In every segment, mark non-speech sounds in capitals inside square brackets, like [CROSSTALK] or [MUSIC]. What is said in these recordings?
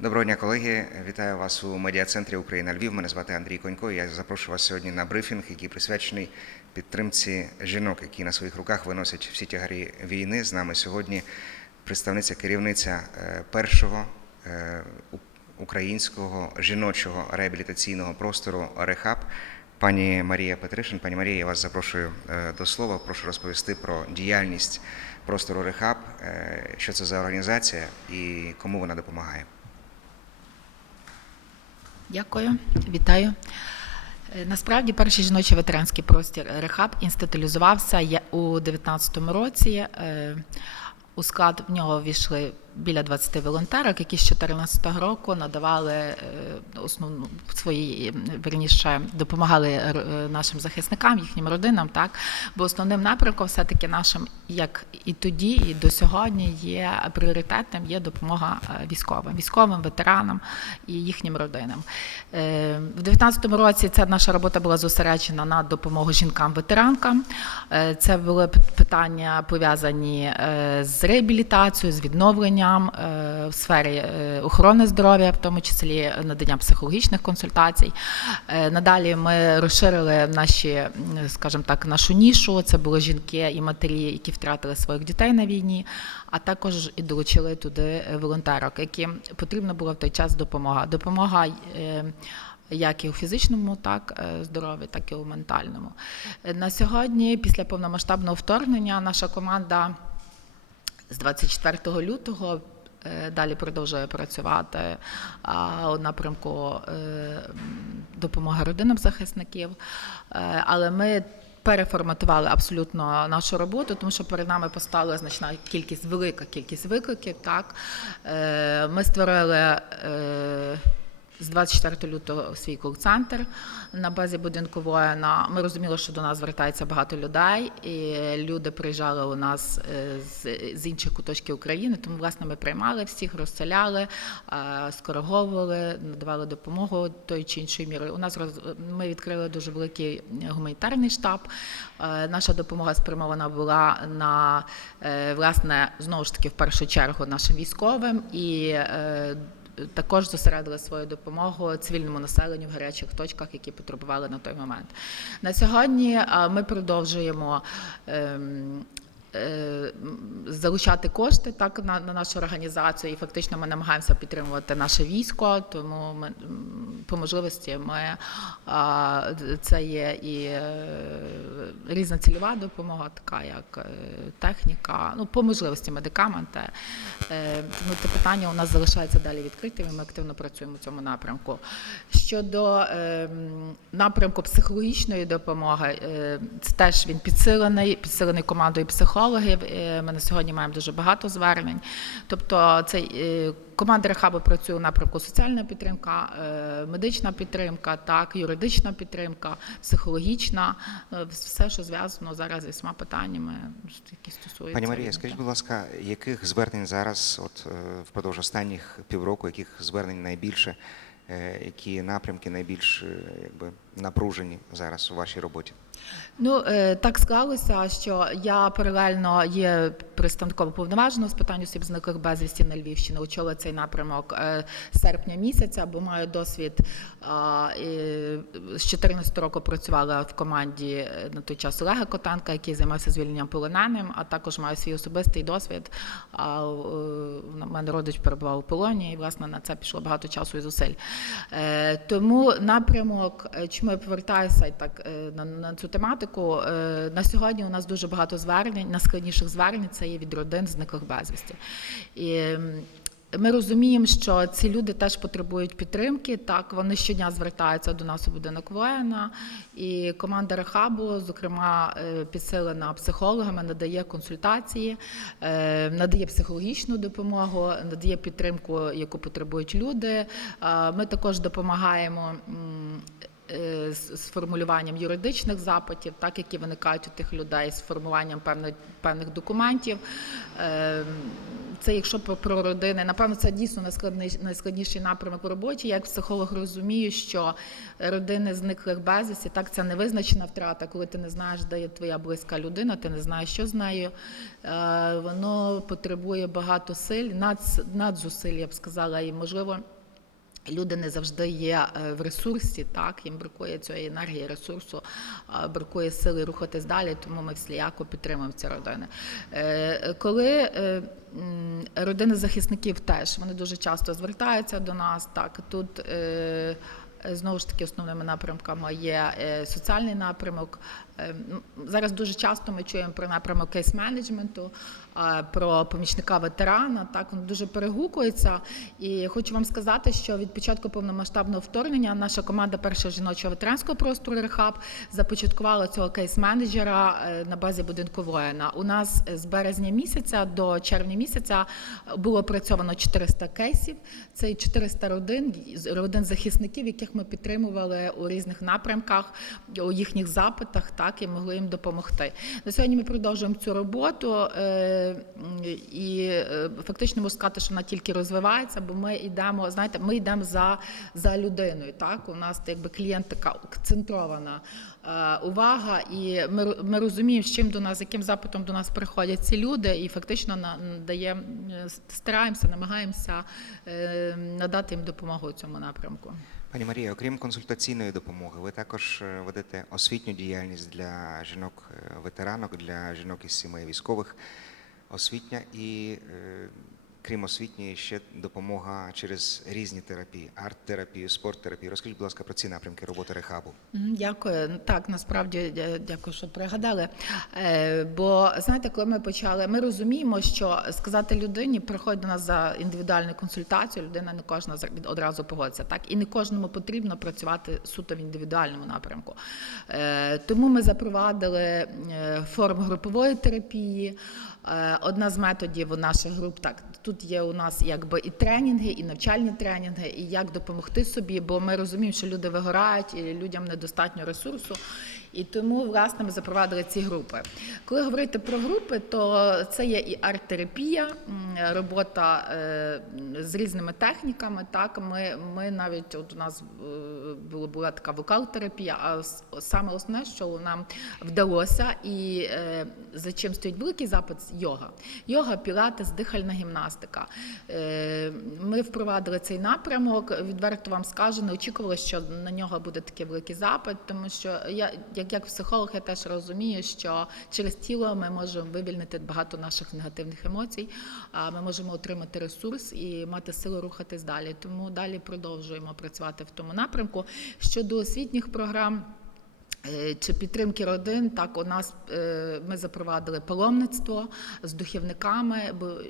Доброго дня, колеги. Вітаю вас у медіа-центрі Україна Львів. Мене звати Андрій Конько. Я запрошую вас сьогодні на брифінг, який присвячений підтримці жінок, які на своїх руках виносять всі тягарі війни. З нами сьогодні представниця керівниця е, першого е, українського жіночого реабілітаційного простору Рехаб. Пані Марія Петришин, пані Марія, я вас запрошую е, до слова. Прошу розповісти про діяльність простору Рехаб, що це за організація і кому вона допомагає. Дякую, вітаю. Е, Насправді, перший жіночий ветеранський простір Рехаб інституалізувався у 2019 році. Е, У склад в нього війшли біля 20 волонтерок, які з 2014 року надавали е, основну свої верніше допомагали е, нашим захисникам, їхнім родинам. Так, бо основним напрямком, все-таки нашим, як і тоді, і до сьогодні, є пріоритетним є допомога е, військовим, військовим, ветеранам і їхнім родинам. В 2019 році ця наша робота була зосереджена на допомогу жінкам-ветеранкам. Це були питання пов'язані з реабілітацією, з відновленням е, в сфері е, охорони здоров'я, в тому числі надання психологічних консультацій. Е, Надалі ми розширили наші, скажімо так, нашу нішу. Це були жінки і матері, які втратили своїх дітей на війні, а також і долучили туди волонтерок, яким потрібна була в той час допомога. Допомога. як і у фізичному, так е, так і у ментальному. На сьогодні, після повномасштабного вторгнення, наша команда з 24 лютого е, далі продовжує працювати у напрямку е, допомоги родинам захисників. Е, Але ми переформатували абсолютно нашу роботу, тому що перед нами поставила значна кількість, велика кількість викликів. Так ми створили. З 24 лютого свій кол-центр на базі будинку воїна. Ми розуміли, що до нас звертається багато людей, і люди приїжджали у нас е, з, інших куточків України. Тому власне ми приймали всіх, розселяли, е, скориговували, надавали допомогу тої чи іншої міри. У нас роз... ми відкрили дуже великий гуманітарний штаб. Е, Наша допомога спрямована була на власне знову ж таки в першу чергу нашим військовим і також зосередили свою допомогу цивільному населенню в гарячих точках, які потребували на той момент. На сьогодні е, ми продовжуємо. Е, Залучати кошти так на, на нашу організацію, і фактично ми намагаємося підтримувати наше військо. Тому ми по можливості ми це є і е, різна цільова допомога, така як е, техніка, ну по можливості медикаменти. Тому це питання у нас залишається далі відкритим. і Ми активно працюємо в цьому напрямку. Щодо напрямку психологічної допомоги, це теж він підсилений, підсилений командою психологів. Е, Ми на сьогодні маємо дуже багато звернень. Тобто, цей е, команда Рехабу працює у напрямку соціальна підтримка, е, медична підтримка, так, юридична підтримка, психологічна, все, що зв'язано зараз зі всіма питаннями, які стосуються. Пані Марія, скажіть, будь ласка, яких звернень зараз, от впродовж останніх півроку, яких звернень найбільше, які напрямки найбільш якби напружені зараз у вашій роботі? Ну е, так склалося, що я паралельно є представником повноваженого з питань осіб зниклих безвісті на Львівщині. Очолила цей напрямок е, серпня місяця, бо маю досвід з 14 року працювала в команді е, на той час Олега Котенка, який займався звільненням полоненим, а також маю свій особистий досвід. Е, в мене родич перебував у полоні, і власне на це пішло багато часу і зусиль. Е, Тому напрямок, е, чому я повертаюся так е, на, на тематику. е, На сьогодні у нас дуже багато звернень. Найскладніших звернень це є від родин зниклих безвісті. І ми розуміємо, що ці люди теж потребують підтримки. Так, вони щодня звертаються до нас у будинок воїна. І команда Рехабу, зокрема, е, підсилена психологами, надає консультації, е, надає психологічну допомогу, надає підтримку, яку потребують люди. Ми також допомагаємо. Е, з формулюванням юридичних запитів, так які виникають у тих людей, з формуванням певних певних документів. Е, це якщо про, про родини, напевно, це дійсно найскладніший, найскладніший напрямок у роботі. Я як психолог розумію, що родини зниклих безвісті, так це невизначена втрата, коли ти не знаєш, де є твоя близька людина, ти не знаєш, що з нею. Е, Воно потребує багато сил, нац, надзусиль, я б сказала, і можливо. Люди не завжди є е, в ресурсі, так їм бракує цієї енергії, ресурсу, бракує сили рухатись далі, тому ми всіляко підтримуємо ці родини. Е, Коли е, родини захисників теж вони дуже часто звертаються до нас, так тут. е, Знову ж таки, основними напрямками є е, соціальний напрямок. Е, м, Зараз дуже часто ми чуємо про напрямок кейс-менеджменту, е, про помічника ветерана. Так він дуже перегукується. І хочу вам сказати, що від початку повномасштабного вторгнення наша команда першого жіночого ветеранського простору Рехаб започаткувала цього кейс-менеджера е, на базі будинку воїна. У нас з березня місяця до червня місяця було опрацьовано 400 кейсів. Це 400 родин, родин захисників, яких ми підтримували у різних напрямках, у їхніх запитах, так і могли їм допомогти. На сьогодні ми продовжуємо цю роботу е, і е, фактично можу сказати, що вона тільки розвивається, бо ми йдемо, знаєте, ми йдемо за, за людиною. Так, у нас якби клієнт така акцентрована е, увага, і ми, ми розуміємо, з чим до нас, яким запитом до нас приходять ці люди, і фактично на, даємо, стараємося, намагаємося надати їм допомогу у цьому напрямку. Пані Марія, окрім консультаційної допомоги, ви також е, ведете освітню діяльність для жінок-ветеранок, для жінок із сімей військових. Освітня і е, крім освітньої, ще допомога через різні терапії, арт-терапію, спорт-терапію. Розкажіть, будь ласка, про ці напрямки роботи рехабу. Дякую. Так, насправді дя- дякую, що пригадали. Е, Бо знаєте, коли ми почали, ми розуміємо, що сказати людині, приходь до нас за індивідуальну консультацію, людина не кожна одразу погодиться. Так і не кожному потрібно працювати суто в індивідуальному напрямку. Е, Тому ми запровадили е, форму групової терапії. Одна з методів наших груп так тут є у нас якби і тренінги, і навчальні тренінги, і як допомогти собі, бо ми розуміємо, що люди вигорають, і людям недостатньо ресурсу. І тому власне ми запровадили ці групи. Коли говорити про групи, то це є і арт-терапія, робота е, з різними техніками. Так, ми, ми навіть от у нас е, була, була така вокал-терапія, а саме основне, що нам вдалося, і е, за чим стоїть великий запит йога. Йога, пілатес, дихальна гімнастика. Ми впровадили цей напрямок. Відверто вам скажу, не очікували, що на нього буде такий великий запит, тому що я, як, як психолог, я теж розумію, що через тіло ми можемо вивільнити багато наших негативних емоцій, а ми можемо отримати ресурс і мати силу рухатись далі. Тому далі продовжуємо працювати в тому напрямку. Щодо освітніх програм. Е, Чи підтримки родин, так у нас е, ми запровадили паломництво з духівниками, бо е,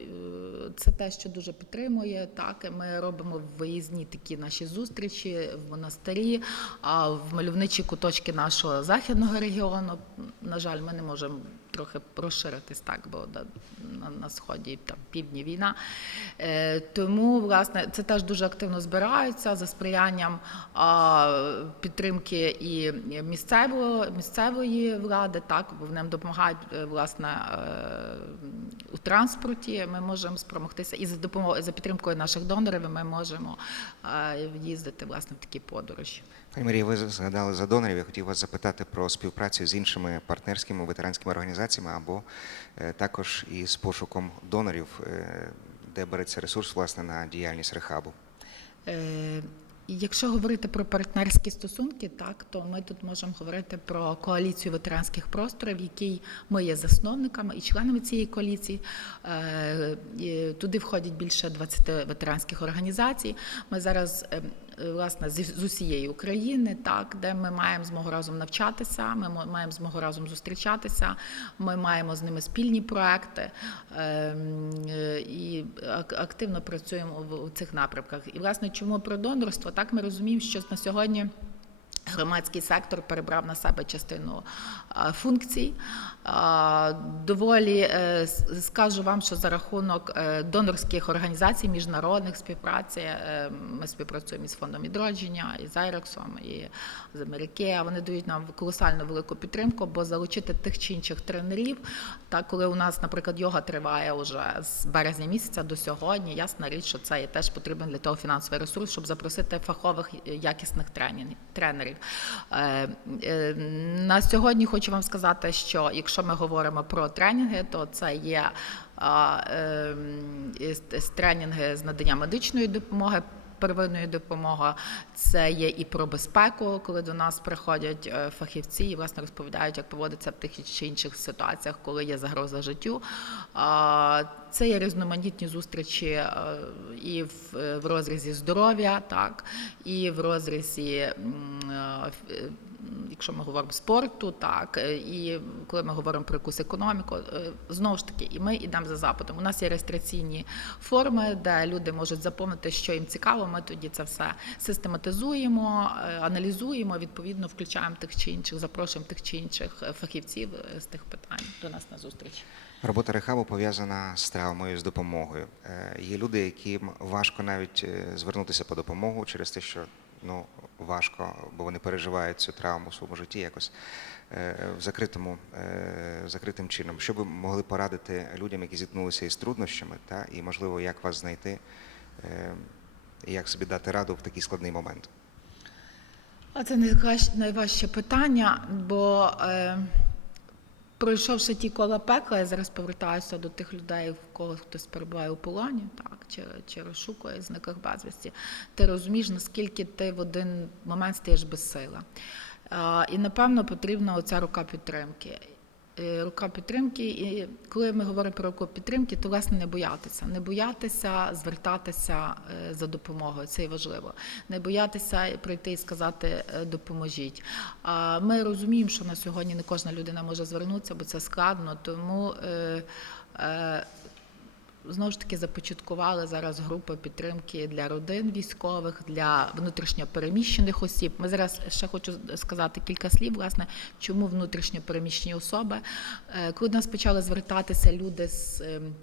це те, що дуже підтримує. Так ми робимо виїзні такі наші зустрічі в монастирі, а в мальовничі куточки нашого західного регіону. На жаль, ми не можемо трохи розширитись так, бо на, сході там півдні війна. Е, тому, власне, це теж дуже активно збираються за сприянням підтримки і місцевої, місцевої влади, так, бо нам допомагають е, власне е, у транспорті. Ми можемо спромогтися і за допомогою за підтримкою наших донорів ми можемо їздити власне в такі подорожі. Пані Марія, ви згадали за донорів. Я хотів вас запитати про співпрацю з іншими партнерськими ветеранськими організаціями або е, також із пошуком донорів, е, де береться ресурс власне на діяльність рехабу. Е, Якщо говорити про партнерські стосунки, так то ми тут можемо говорити про коаліцію ветеранських просторів, якій ми є засновниками і членами цієї коаліції. Туди входять більше 20 ветеранських організацій. Ми зараз е, власне з усієї України, так де ми маємо змогу разом навчатися, ми мо- маємо змогу разом зустрічатися. Ми маємо з ними спільні проекти ем, е, і ак- активно працюємо в цих напрямках. І власне, чому про донорство? Так ми розуміємо, що на сьогодні. Громадський сектор перебрав на себе частину функцій. Доволі е, скажу вам, що за рахунок е, донорських організацій, міжнародних співпраці, е, ми співпрацюємо із фондом відродження, і з Айрексом, і з Америки. Вони дають нам колосальну велику підтримку, бо залучити тих чи інших тренерів. Та коли у нас, наприклад, йога триває вже з березня місяця до сьогодні, ясна річ, що це є теж потрібен для того фінансовий ресурс, щоб запросити фахових якісних тренерів. Е, е, На сьогодні хочу вам сказати, що якщо ми говоримо про тренінги, то це є ем, тренінги з надання медичної допомоги. Первинної допомоги це є і про безпеку, коли до нас приходять е, фахівці і власне розповідають, як поводиться в тих чи інших ситуаціях, коли є загроза життю. Це є різноманітні зустрічі е, і в, е, розрізі здоров'я, так і в розрізі, якщо ми говоримо спорту, так е, і коли ми говоримо про якусь економіку, е, знову ж таки, і ми йдемо за запитом. У нас є реєстраційні форми, де люди можуть заповнити, що їм цікаво. Ми тоді це все систематизуємо, е, аналізуємо, відповідно включаємо тих чи інших, запрошуємо тих чи інших фахівців з тих питань до нас на зустріч. Робота рехабу пов'язана з травмою, з допомогою. Є люди, яким важко навіть звернутися по допомогу через те, що ну, важко, бо вони переживають цю травму в своєму житті якось е, в закритому, е, закритим чином. Що ви могли порадити людям, які зіткнулися із труднощами, та, і, можливо, як вас знайти, е, і як собі дати раду в такий складний момент? Це найваж- найважче питання, бо е, пройшовши ті кола пекла, я зараз повертаюся до тих людей, в кого хтось перебуває у полоні, так, чи, чи розшукує зниках безвісті. Ти розумієш, наскільки ти в один момент стаєш безсила. І напевно потрібна оця рука підтримки. Е, Рука підтримки, і коли ми говоримо про руку підтримки, то власне не боятися, не боятися звертатися е, за допомогою. Це і важливо. Не боятися прийти і сказати е, допоможіть. А ми розуміємо, що на сьогодні не кожна людина може звернутися, бо це складно. Тому знову ж таки започаткували зараз групи підтримки для родин військових, для внутрішньопереміщених осіб. Ми зараз ще хочу сказати кілька слів, власне, чому внутрішньопереміщені особи. Е, Коли до нас почали звертатися люди з. ем,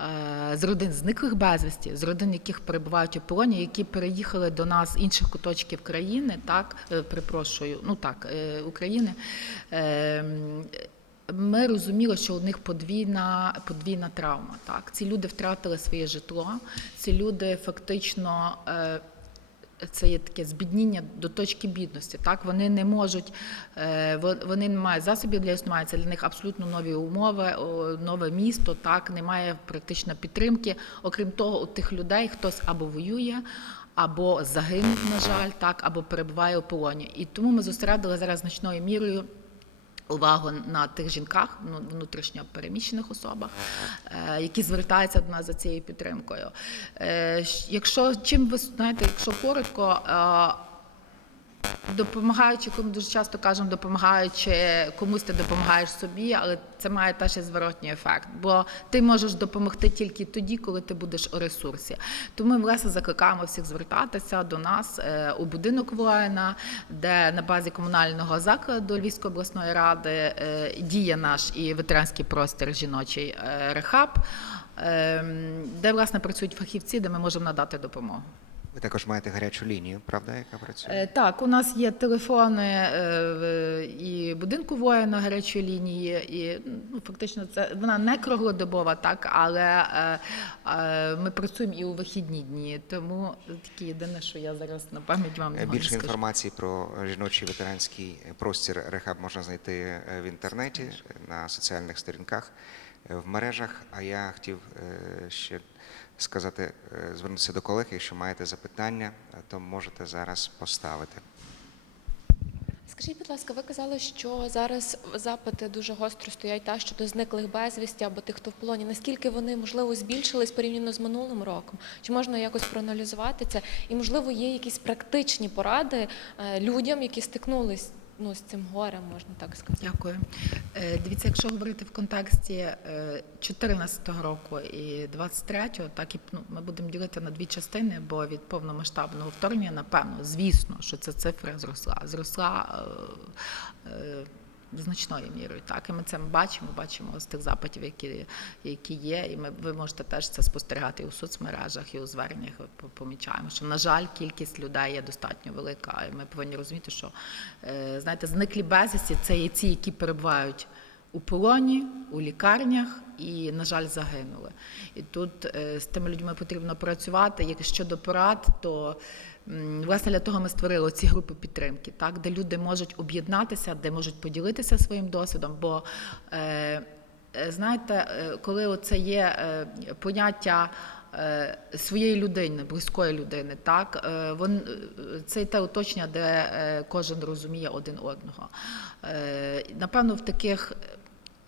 е, З родин зниклих безвісті, з родин, яких перебувають у полоні, які переїхали до нас з інших куточків країни, так е, перепрошую, ну так України. Ми розуміли, що у них подвійна, подвійна травма. Так? Ці люди втратили своє житло, ці люди фактично. е, Це є таке збідніння до точки бідності. Так вони не можуть, е, во- вони не мають засобів для існування. Це для них абсолютно нові умови, нове місто. Так немає практично підтримки. Окрім того, у тих людей хтось або воює, або загинув, на жаль, так, або перебуває у полоні. І тому ми зосередили зараз значною мірою увагу на тих жінках, ну, внутрішньо переміщених особах, е, які звертаються до нас за цією підтримкою. Е, Якщо чим ви знаєте, якщо коротко. Допомагаючи, коли дуже часто кажемо, допомагаючи комусь, ти допомагаєш собі, але це має теж і зворотній ефект. Бо ти можеш допомогти тільки тоді, коли ти будеш у ресурсі. Тому ми власне закликаємо всіх звертатися до нас е, у будинок воїна, де на базі комунального закладу Львівської обласної ради е, діє наш і ветеранський простір жіночий е, рехаб, е, де власне працюють фахівці, де ми можемо надати допомогу. Ви також маєте гарячу лінію, правда, яка працює? Е, Так, у нас є телефони е, і будинку воїна гарячої лінії, і ну, фактично це вона не круглодобова, так, але е, ми працюємо і у вихідні дні. Тому таке єдине, що я зараз на пам'ять вам не Більше скажу. інформації про жіночий ветеранський простір рехаб можна знайти в інтернеті, на соціальних сторінках, в мережах. А я хотів ще сказати, е, звернутися до колег, якщо маєте запитання, е, то можете зараз поставити. Скажіть, будь ласка, ви казали, що зараз запити дуже гостро стоять та щодо зниклих безвісті або тих, хто в полоні. Наскільки вони можливо збільшились порівняно з минулим роком? Чи можна якось проаналізувати це? І можливо є якісь практичні поради е, людям, які стикнулись ну, з цим горем, можна так сказати. Дякую. Е, Дивіться, якщо говорити в контексті 2014 року і 23-го, так і ну, ми будемо ділити на дві частини, бо від повномасштабного вторгнення, напевно, звісно, що ця цифра зросла. Зросла е, е, значною мірою. Так, і ми це бачимо, бачимо з тих запитів, які, які є. І ми ви можете теж це спостерігати і у соцмережах, і у зверненнях. Помічаємо, що на жаль, кількість людей є достатньо велика. І ми повинні розуміти, що е, знаєте, зниклі безвісті це є ці, які перебувають. У полоні, у лікарнях і, на жаль, загинули. І тут е, з тими людьми потрібно працювати. Як щодо порад, то власне для того ми створили ці групи підтримки, так, де люди можуть об'єднатися, де можуть поділитися своїм досвідом. Бо е, е, знаєте, коли це є поняття. Своєї людини, близької людини, так вон це те оточення, де кожен розуміє один одного. Напевно, в таких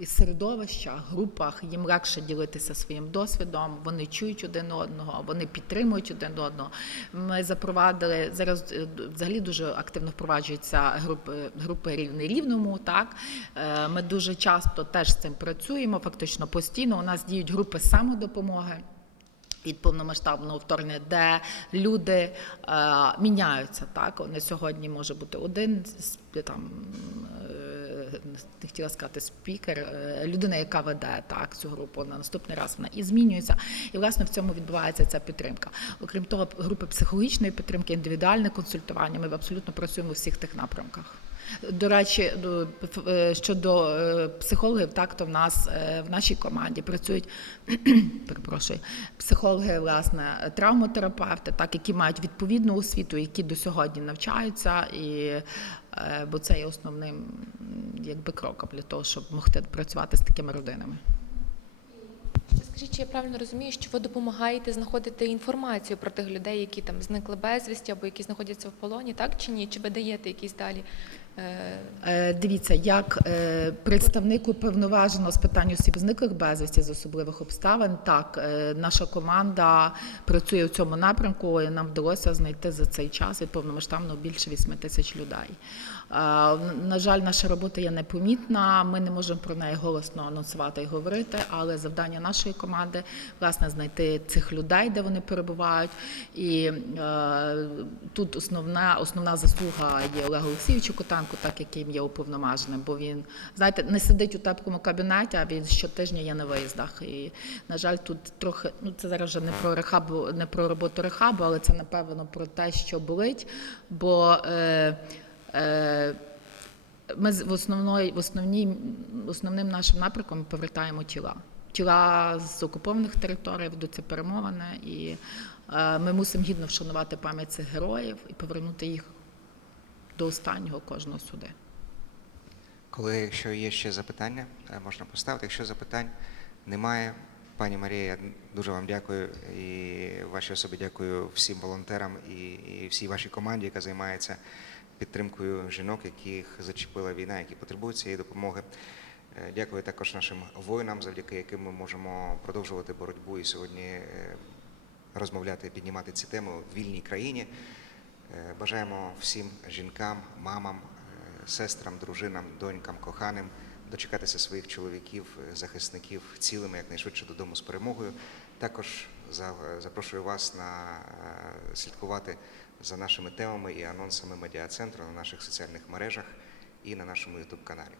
середовищах, групах їм легше ділитися своїм досвідом. Вони чують один одного, вони підтримують один одного. Ми запровадили зараз е, взагалі дуже активно впроваджуються групи групи рівний рівному. Так Е, ми дуже часто теж з цим працюємо. Фактично постійно у нас діють групи самодопомоги. Від повномасштабного вторгнення, де люди е, міняються. Так, на сьогодні може бути один з- там е, не хотіла сказати спікер, е, людина, яка веде так цю групу на наступний раз вона і змінюється. І власне в цьому відбувається ця підтримка. Окрім того, групи психологічної підтримки, індивідуальне консультування. Ми абсолютно працюємо у всіх тих напрямках. До речі, е, щодо е, психологів, так то в нас е, в нашій команді працюють [CLEARS THROAT] перепрошую, психологи, власне, травмотерапевти, так які мають відповідну освіту, які до сьогодні навчаються, і бо це є основним якби кроком для того, щоб могти працювати з такими родинами. Скажіть, чи я правильно розумію, що ви допомагаєте знаходити інформацію про тих людей, які там зникли безвісті або які знаходяться в полоні, так чи ні? Чи ви даєте якісь далі? Е, Дивіться, як е, представник уповноваженого з питань осіб зниклих безвісті з особливих обставин, так е, наша команда працює в цьому напрямку. і Нам вдалося знайти за цей час від повномасштабного більше 8 тисяч людей. На жаль, наша робота є непомітна. Ми не можемо про неї голосно анонсувати і говорити, але завдання нашої команди власне знайти цих людей, де вони перебувають. І тут основна основна заслуга є Олегу Олексійовичу Котенку, так яким є уповноваженим, бо він знаєте не сидить у теплому кабінеті, а він щотижня є на виїздах. І на жаль, тут трохи ну це зараз вже не про рехабу, не про роботу рехабу, але це напевно про те, що болить. Бо е, е, ми в основної в основній основним нашим напрямком повертаємо тіла. Тіла з окупованих територій ведуться перемовини, і е, ми мусимо гідно вшанувати пам'ять цих героїв і повернути їх до останнього кожного сюди. Коли, якщо є ще запитання, е, можна поставити. Якщо запитань немає, пані Марія, я дуже вам дякую і вашій особі дякую всім волонтерам і, і всій вашій команді, яка займається підтримкою жінок, яких зачепила війна, які потребують цієї допомоги. Е, Дякую також нашим воїнам, завдяки яким ми можемо продовжувати боротьбу і сьогодні е, розмовляти, піднімати ці теми в вільній країні. Е, Бажаємо всім жінкам, мамам, е, сестрам, дружинам, донькам, коханим дочекатися своїх чоловіків, е, захисників цілими якнайшвидше додому з перемогою. Також за- запрошую вас на слідкувати за нашими темами і анонсами медіа-центру на наших соціальних мережах і на нашому youtube каналі